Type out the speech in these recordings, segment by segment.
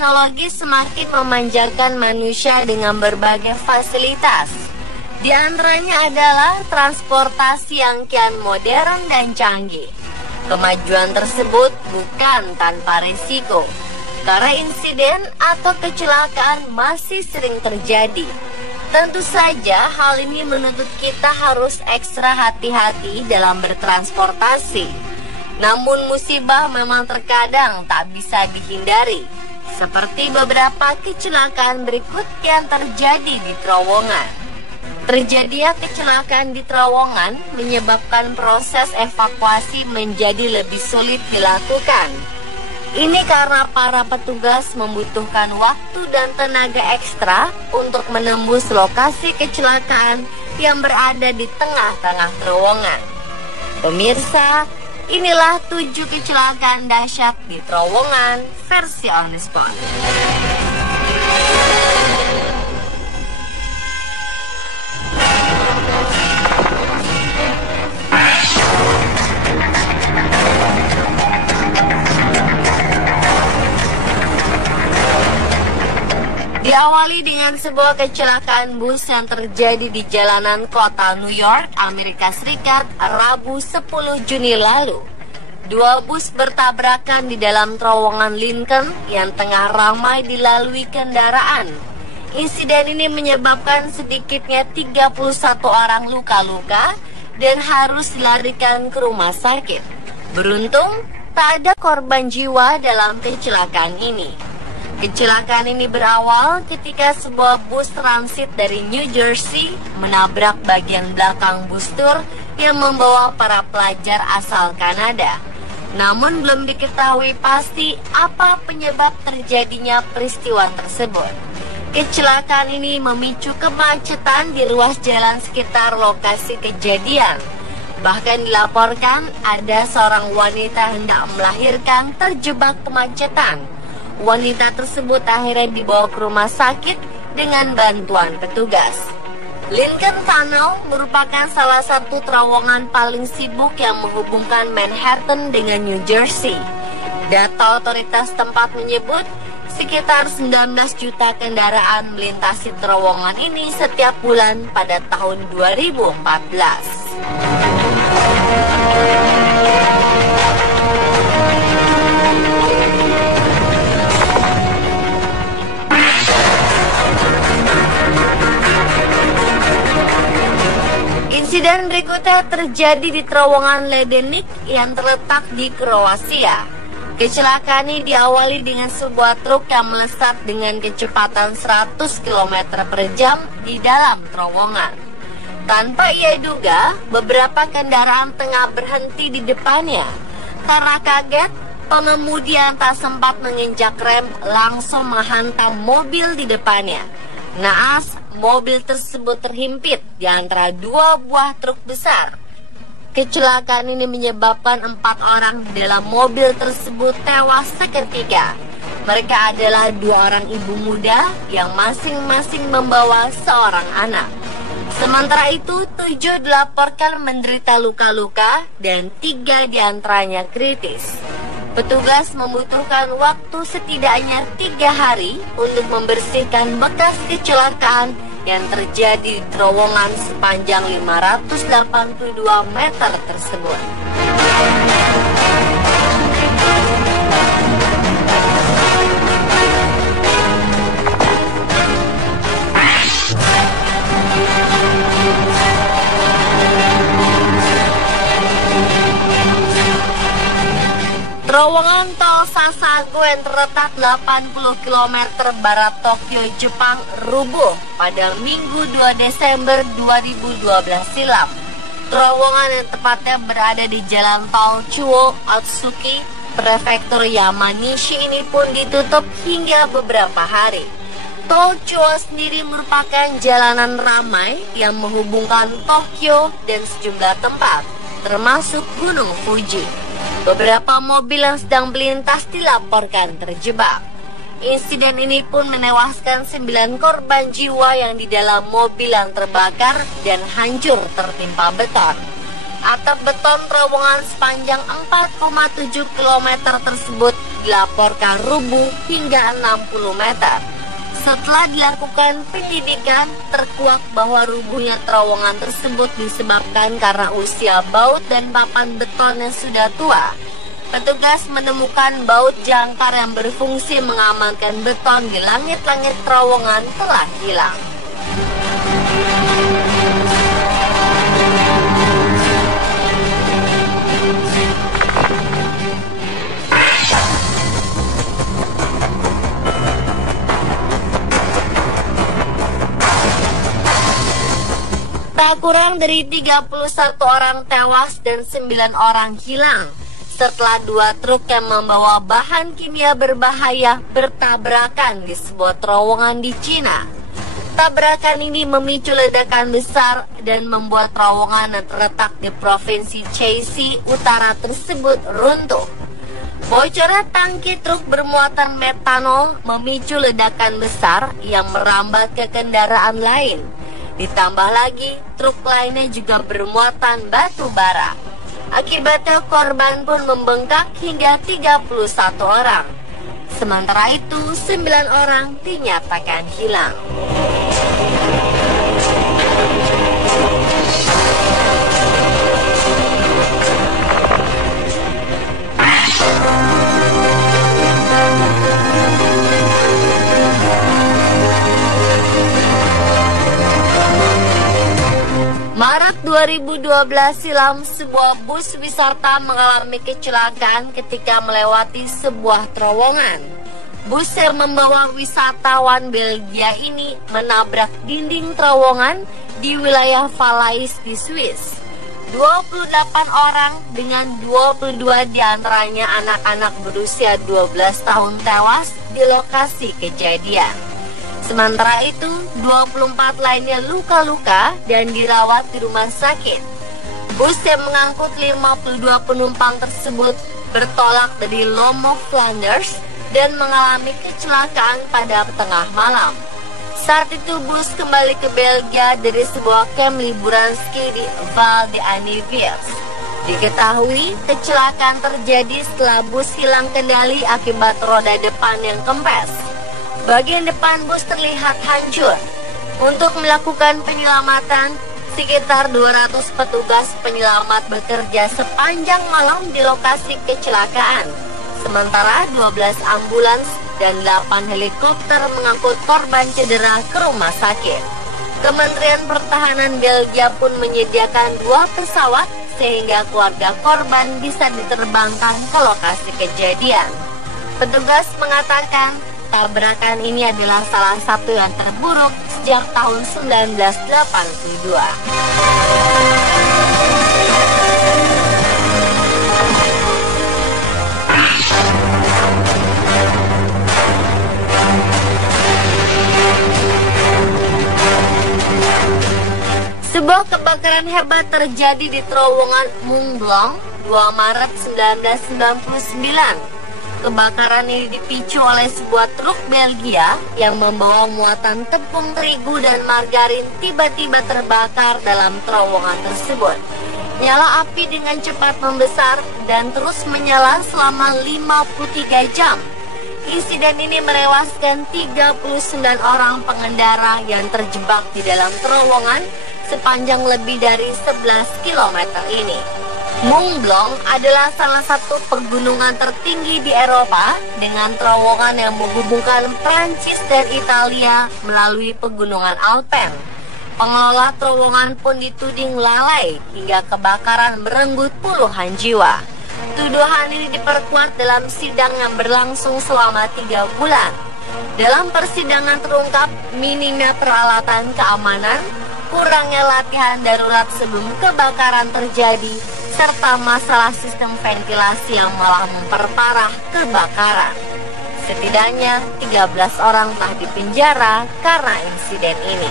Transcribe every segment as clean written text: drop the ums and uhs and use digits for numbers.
teknologi semakin memanjakan manusia dengan berbagai fasilitas. Di antaranya adalah transportasi yang kian modern dan canggih. Kemajuan tersebut bukan tanpa risiko, karena insiden atau kecelakaan masih sering terjadi. Tentu saja hal ini menuntut kita harus ekstra hati-hati dalam bertransportasi. Namun musibah memang terkadang tak bisa dihindari, seperti beberapa kecelakaan berikut yang terjadi di terowongan. Terjadinya kecelakaan di terowongan menyebabkan proses evakuasi menjadi lebih sulit dilakukan. Ini karena para petugas membutuhkan waktu dan tenaga ekstra untuk menembus lokasi kecelakaan yang berada di tengah-tengah terowongan. Pemirsa, inilah 7 kecelakaan dahsyat di terowongan versi On The Spot. Diawali dengan sebuah kecelakaan bus yang terjadi di jalanan kota New York, Amerika Serikat, Rabu 10 Juni lalu. 2 bus bertabrakan di dalam terowongan Lincoln yang tengah ramai dilalui kendaraan. Insiden ini menyebabkan sedikitnya 31 orang luka-luka dan harus dilarikan ke rumah sakit. Beruntung, tak ada korban jiwa dalam kecelakaan ini. Kecelakaan ini berawal ketika sebuah bus transit dari New Jersey menabrak bagian belakang bus tur yang membawa para pelajar asal Kanada. Namun belum diketahui pasti apa penyebab terjadinya peristiwa tersebut. Kecelakaan ini memicu kemacetan di ruas jalan sekitar lokasi kejadian. Bahkan dilaporkan ada seorang wanita hendak melahirkan terjebak kemacetan. Wanita tersebut akhirnya dibawa ke rumah sakit dengan bantuan petugas. Lincoln Tunnel merupakan salah satu terowongan paling sibuk yang menghubungkan Manhattan dengan New Jersey. Data otoritas tempat menyebut sekitar 19 juta kendaraan melintasi terowongan ini setiap bulan pada tahun 2014. Insiden berikutnya terjadi di terowongan Ledenik yang terletak di Kroasia. Kecelakaan ini diawali dengan sebuah truk yang melesat dengan kecepatan 100 km per jam di dalam terowongan. Tanpa ia duga, beberapa kendaraan tengah berhenti di depannya. Karena kaget, pengemudi yang tak sempat menginjak rem langsung menghantam mobil di depannya. Naas, mobil tersebut terhimpit di antara 2 buah truk besar. Kecelakaan ini menyebabkan 4 orang di dalam mobil tersebut tewas seketika. Mereka adalah 2 orang ibu muda yang masing-masing membawa seorang anak. Sementara itu, 7 dilaporkan menderita luka-luka dan 3 diantaranya kritis. Petugas membutuhkan waktu setidaknya 3 hari untuk membersihkan bekas kecelakaan yang terjadi di terowongan sepanjang 582 meter tersebut. Terowongan tol Sasago yang terletak 80 km barat Tokyo, Jepang rubuh pada Minggu 2 Desember 2012 silam. Terowongan yang tepatnya berada di Jalan Tol Chuo Otsuki, Prefektur Yamanishi ini pun ditutup hingga beberapa hari. Tol Chuo sendiri merupakan jalanan ramai yang menghubungkan Tokyo dan sejumlah tempat, termasuk Gunung Fuji. Beberapa mobil yang sedang melintas dilaporkan terjebak. Insiden ini pun menewaskan 9 korban jiwa yang di dalam mobil yang terbakar dan hancur tertimpa beton. Atap beton terowongan sepanjang 4,7 km tersebut dilaporkan rubuh hingga 60 meter. Setelah dilakukan penyidikan, terkuak bahwa rubuhnya terowongan tersebut disebabkan karena usia baut dan papan beton yang sudah tua. Petugas menemukan baut jangkar yang berfungsi mengamankan beton di langit-langit terowongan telah hilang. Tak kurang dari 31 orang tewas dan 9 orang hilang setelah 2 truk yang membawa bahan kimia berbahaya bertabrakan di sebuah terowongan di Cina. Tabrakan ini memicu ledakan besar dan membuat terowongan yang terletak di provinsi Shaanxi Utara tersebut runtuh. Bocornya tangki truk bermuatan metanol memicu ledakan besar yang merambat ke kendaraan lain. Ditambah lagi, truk lainnya juga bermuatan batu bara. Akibatnya korban pun membengkak hingga 31 orang. Sementara itu, 9 orang dinyatakan hilang. Maret 2012 silam, sebuah bus wisata mengalami kecelakaan ketika melewati sebuah terowongan. Bus yang membawa wisatawan Belgia ini menabrak dinding terowongan di wilayah Valais di Swiss. 28 orang dengan 22 diantaranya anak-anak berusia 12 tahun tewas di lokasi kejadian. Sementara itu, 24 lainnya luka-luka dan dirawat di rumah sakit. Bus yang mengangkut 52 penumpang tersebut bertolak dari Lommel, Flanders dan mengalami kecelakaan pada tengah malam. Saat itu bus kembali ke Belgia dari sebuah kamp liburan ski di Val d'Anniviers. Diketahui kecelakaan terjadi setelah bus hilang kendali akibat roda depan yang kempes. Bagian depan bus terlihat hancur. Untuk melakukan penyelamatan, sekitar 200 petugas penyelamat bekerja sepanjang malam di lokasi kecelakaan. Sementara 12 ambulans dan 8 helikopter mengangkut korban cedera ke rumah sakit. Kementerian Pertahanan Belgia pun menyediakan 2 pesawat sehingga keluarga korban bisa diterbangkan ke lokasi kejadian. Petugas mengatakan tabrakan ini adalah salah satu yang terburuk sejak tahun 1982. Sebuah kebakaran hebat terjadi di terowongan Mont Blanc 2 Maret 1999. Kebakaran ini dipicu oleh sebuah truk Belgia yang membawa muatan tepung terigu dan margarin tiba-tiba terbakar dalam terowongan tersebut. Nyala api dengan cepat membesar dan terus menyala selama 53 jam. Insiden ini merewaskan 39 orang pengendara yang terjebak di dalam terowongan sepanjang lebih dari 11 km ini. Mont Blanc adalah salah satu pegunungan tertinggi di Eropa dengan terowongan yang menghubungkan Prancis dan Italia melalui pegunungan Alpen. Pengelola terowongan pun dituding lalai hingga kebakaran merenggut puluhan jiwa. Tuduhan ini diperkuat dalam sidang yang berlangsung selama 3 bulan. Dalam persidangan terungkap minimnya peralatan keamanan, kurangnya latihan darurat sebelum kebakaran terjadi, serta masalah sistem ventilasi yang malah memperparah kebakaran. Setidaknya 13 orang telah dipenjara karena insiden ini.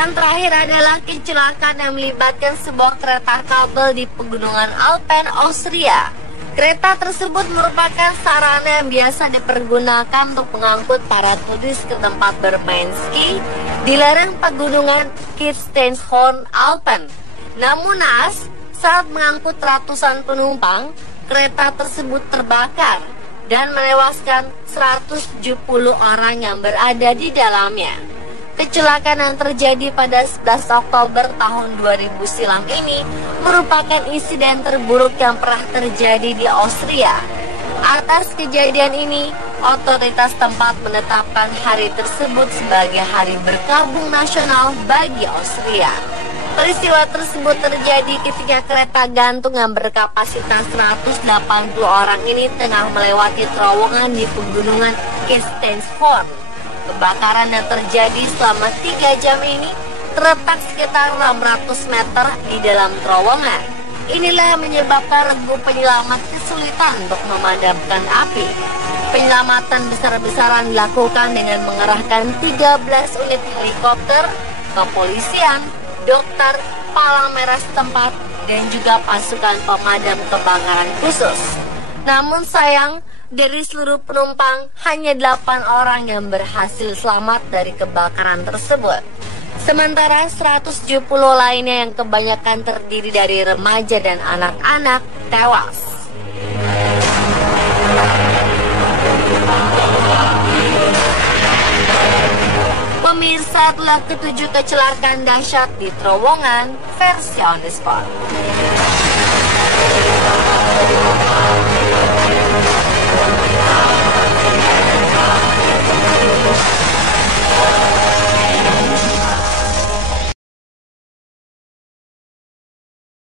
Yang terakhir adalah kecelakaan yang melibatkan sebuah kereta kabel di pegunungan Alpen, Austria. Kereta tersebut merupakan sarana yang biasa dipergunakan untuk mengangkut para turis ke tempat bermain ski di lereng pegunungan Kitzsteinhorn, Alpen. Namun naas, saat mengangkut ratusan penumpang, kereta tersebut terbakar dan menewaskan 170 orang yang berada di dalamnya. Kecelakaan yang terjadi pada 11 Oktober tahun 2000 silam ini merupakan insiden terburuk yang pernah terjadi di Austria. Atas kejadian ini, otoritas tempat menetapkan hari tersebut sebagai hari berkabung nasional bagi Austria. Peristiwa tersebut terjadi ketika kereta gantung yang berkapasitas 180 orang ini tengah melewati terowongan di pegunungan Kitzsteinhorn. Kebakaran yang terjadi selama 3 jam ini terletak sekitar 600 meter di dalam terowongan. Inilah yang menyebabkan regu penyelamat kesulitan untuk memadamkan api. Penyelamatan besar-besaran dilakukan dengan mengerahkan 13 unit helikopter, kepolisian, dokter, palang merah setempat, dan juga pasukan pemadam kebakaran khusus. Namun sayang, dari seluruh penumpang, hanya 8 orang yang berhasil selamat dari kebakaran tersebut. Sementara 170 lainnya yang kebanyakan terdiri dari remaja dan anak-anak tewas. Pemirsa, telah ketujuh kecelakaan dahsyat di terowongan versi On The Spot.